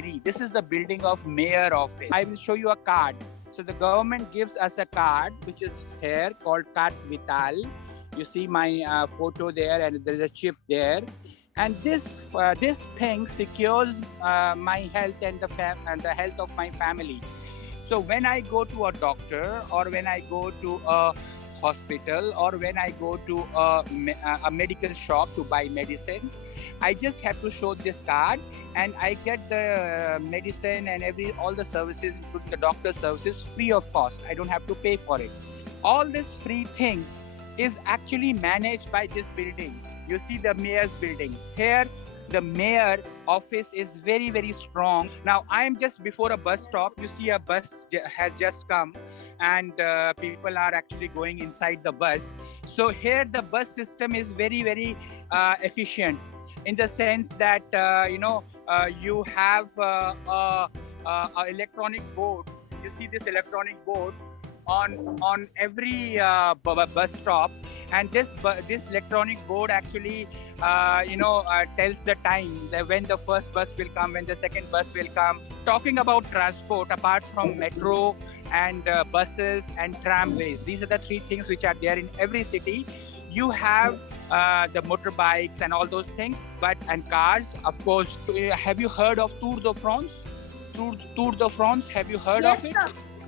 This is the building of mayor office. I will show you a card. So the government gives us a card, which is here called Carte Vital. You see my photo there, and there's a chip there. And this thing secures my health and the health of my family. So when I go to a doctor, or when I go to a hospital, or when I go to a medical shop to buy medicines, I just have to show this card, and I get the medicine and all the services, including the doctor services, free of cost. I don't have to pay for it. All these free things is actually managed by this building. You see the mayor's building here. The mayor office is very, very strong. Now I am just before a bus stop. You see a bus has just come, and people are actually going inside the bus. So here the bus system is very, very efficient, in the sense that you have a electronic board. You see this electronic board on every bus stop, and this electronic board actually tells the time, that when the first bus will come, when the second bus will come. Talking about transport, apart from metro and buses and tramways, these are the three things which are there in every city. You have the motorbikes and all those things, and cars, of course. Have you heard of Tour de France? Tour de France, have you heard of it? Sir.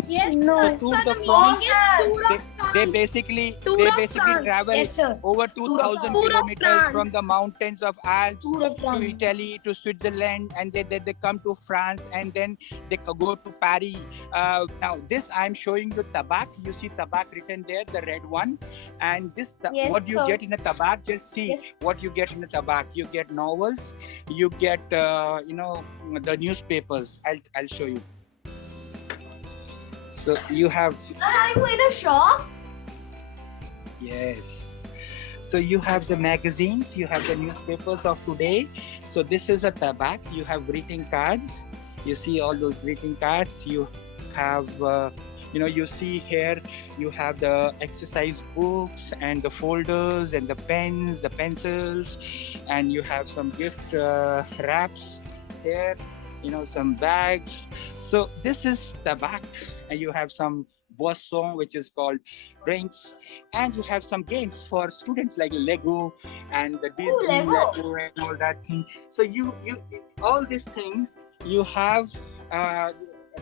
Yes, No. sir. Tour Sir, de the France, longest they basically France. travel Yes, sir. over 2,000 Tour of kilometers France. from the mountains of Alps Tour of to France. Italy, to Switzerland, and they come to France, and then they go to Paris. Now this I'm showing you tabac. You see tabac written there, the red one. And this Yes, what you sir. get in a tabac, just see Yes. what you get in a tabac. You get novels, you get the newspapers. I'll show you. So you have, Are you in a shop? yes. So you have the magazines, you have the newspapers of today. So this is a tabac. You have greeting cards. You see all those greeting cards. You have, you see here, you have the exercise books and the folders and the pens, the pencils, and you have some gift wraps here, some bags. So this is tabac, and you have some boisson, which is called drinks, and you have some games for students like Lego and the Disney Lego and all that thing. So you all these things, you have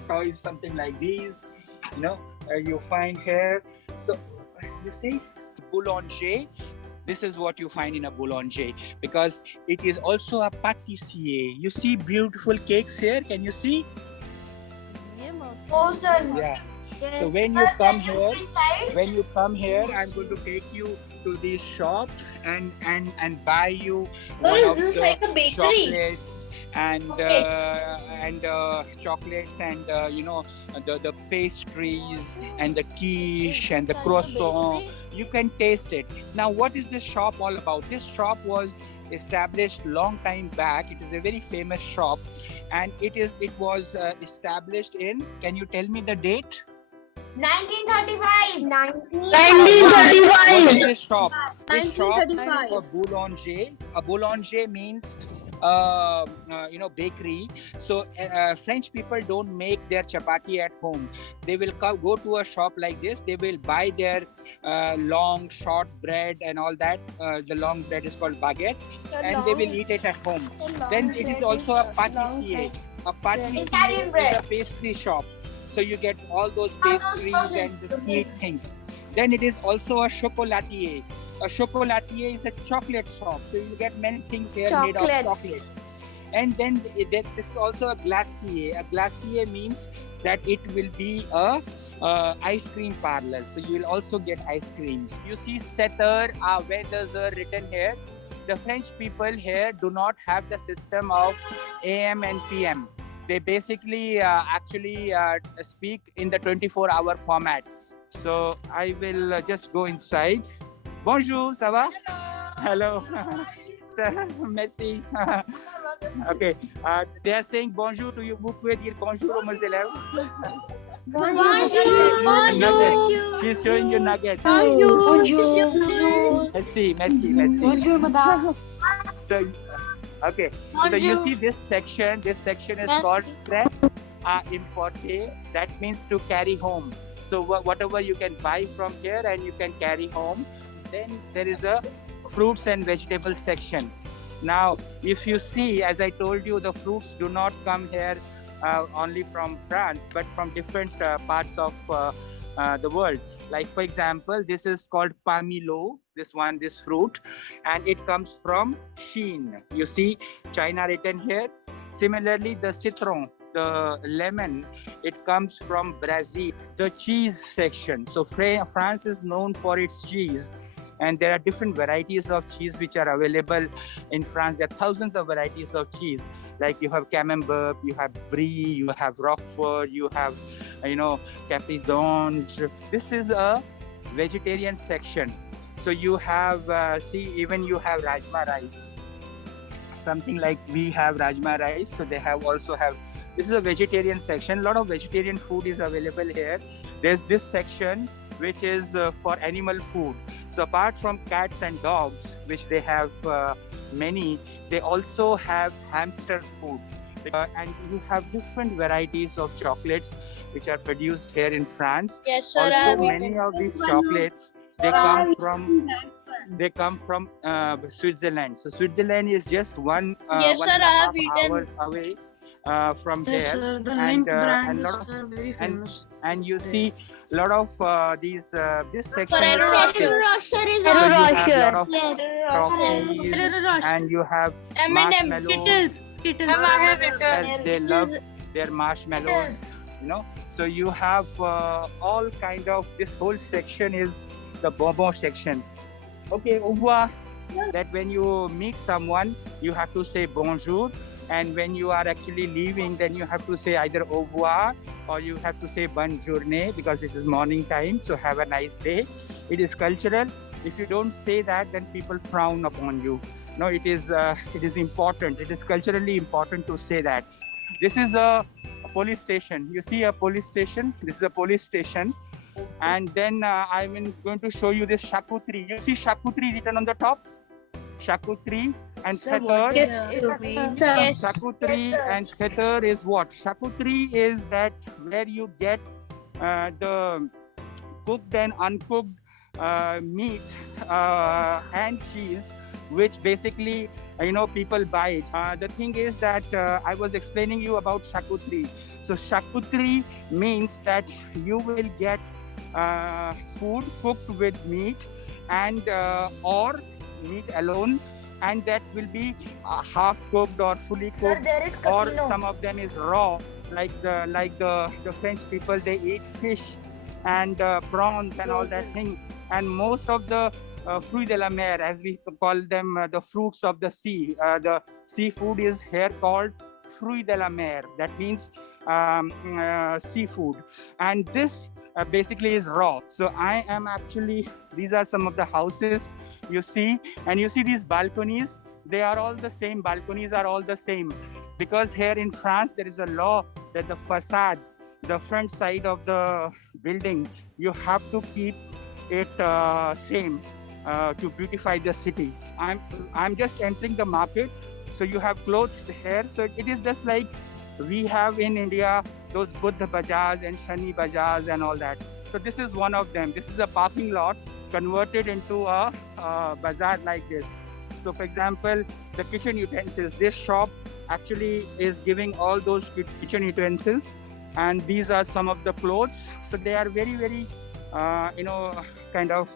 toys, something like these, you find here. So you see boulanger. This is what you find in a boulanger, because it is also a pâtissier. You see beautiful cakes here. Can you see? Oh, sir. Yeah. Yes. So when you come Can here, inside? I'm going to take you to this shop and buy you Oh, one is of this the like a bakery? chocolates and Okay. chocolates and the pastries and the quiche and the croissant. You can taste it. Now, what is this shop all about? This shop was established long time back. It is a very famous shop, and it was established in. Can you tell me the date? 1935. 1935. What is this shop? This shop 1935. for boulanger. A boulanger means bakery. So French people don't make their chapati at home. They will go to a shop like this. They will buy their long, short bread and all that. The long bread is called baguette, and they will eat it at home. Then it is also a pâtissier. A pâtissier Italian bread. is a pastry shop. So you get all those pastries and the sweet things. Then it is also a chocolatier. A chocolatier is a chocolate shop. So you get many things here made of chocolates. And then this is also a glacier. A glacier means that it will be a ice cream parlor. So you will also get ice creams. You see 7 heures, 22 heures written here. The French people here do not have the system of AM and PM. They basically actually speak in the 24-hour format. So I will just go inside. Bonjour, ça va? Hello. Sir, merci. Okay. They are saying bonjour to you. Vous pouvez dire bonjour aux mes élèves. Bonjour. Nuggets. She's showing you nuggets. Bonjour. Merci. Bonjour, madame. Okay, so you see this section is called frais à importer. That means to carry home. So whatever you can buy from here and you can carry home. Then there is a fruits and vegetables section. Now, if you see, as I told you, the fruits do not come here only from France, but from different parts of the world. Like, for example, this is called pamilo, this fruit, and it comes from Chine. You see China written here. Similarly, the citron, the lemon, it comes from Brazil. The cheese section. So France is known for its cheese. And there are different varieties of cheese which are available in France. There are thousands of varieties of cheese. Like you have Camembert, you have Brie, you have Roquefort, you have, Caprice d'Ange. This is a vegetarian section. So you have, even you have Rajma rice. Something like we have Rajma rice. So they also have, this is a vegetarian section. A lot of vegetarian food is available here. There's this section which is for animal food. So apart from cats and dogs, which they have many, they also have hamster food. And you have different varieties of chocolates which are produced here in France. Yes, sir. Also, many of these chocolates, they come from Switzerland. So Switzerland is just one Yes, sir, I have hours away from Yes, here. sir. The And, Link brand lot is very famous. and you see a lot of these this section Ferrero is Rocher. chocolates. Rocher is So you a have a lot of toffees, Ferrero Rocher. and you have M&M. marshmallows. Kittles. They love their marshmallows, So you have all kind of, this whole section is the bonbon section. Okay, au revoir. That when you meet someone, you have to say bonjour. And when you are actually leaving, then you have to say either au revoir or you have to say bonne journée, because it is morning time. So have a nice day. It is cultural. If you don't say that, then people frown upon you. No, it is important. It is culturally important to say that. This is a police station. You see a police station? This is a police station. And then I'm going to show you this charcuterie. You see charcuterie written on the top? Charcuterie and theater. Yes, Charcuterie and theater is what? Charcuterie is that where you get the cooked and uncooked meat and cheese, which basically people buy it. The thing is that I was explaining you about charcuterie. So charcuterie means that you will get food cooked with meat and or meat alone, and that will be half cooked or fully cooked. Sir, there is or casino. some of them is raw, like the French people, they eat fish and prawns and all that thing. And most of the fruits de la mer, as we call them, the fruits of the sea, the seafood is here called fruits de la mer. That means seafood. And this basically is raw. So I am actually, these are some of the houses you see, and you see these balconies, they are all the same. Balconies are all the same, because here in France there is a law that the facade, the front side of the building, you have to keep it same to beautify the city. I'm just entering the market. So you have clothes here. So it is just like we have in India those Buddha Bazaars and Shani Bazaars and all that. So this is one of them. This is a parking lot converted into a bazaar like this. So for example, the kitchen utensils, this shop actually is giving all those kitchen utensils, and these are some of the clothes. So they are very, very, kind of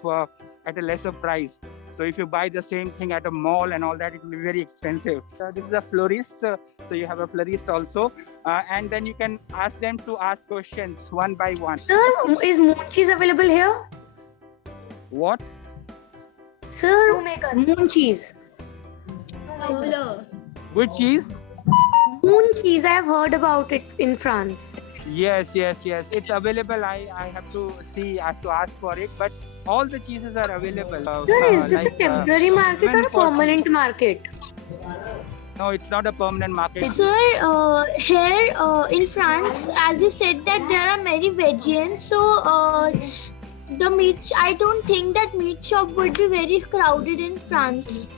at a lesser price. So if you buy the same thing at a mall and all that, it will be very expensive. So this is a florist. So you have a florist also. And then you can ask them to ask questions one by one. Sir, is moon cheese available here? What? Sir, moon cheese. Which cheese? Moon cheese, I have heard about it in France. Yes. It's available. I have to see, I have to ask for it. But all the cheeses are available. Sir, is this a temporary market even or a for permanent market? No, it's not a permanent market. Sir, here in France, as you said that there are many veggians, so the I don't think that meat shop would be very crowded in France.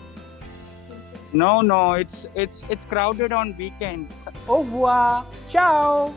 No, it's crowded on weekends. Au revoir. Ciao.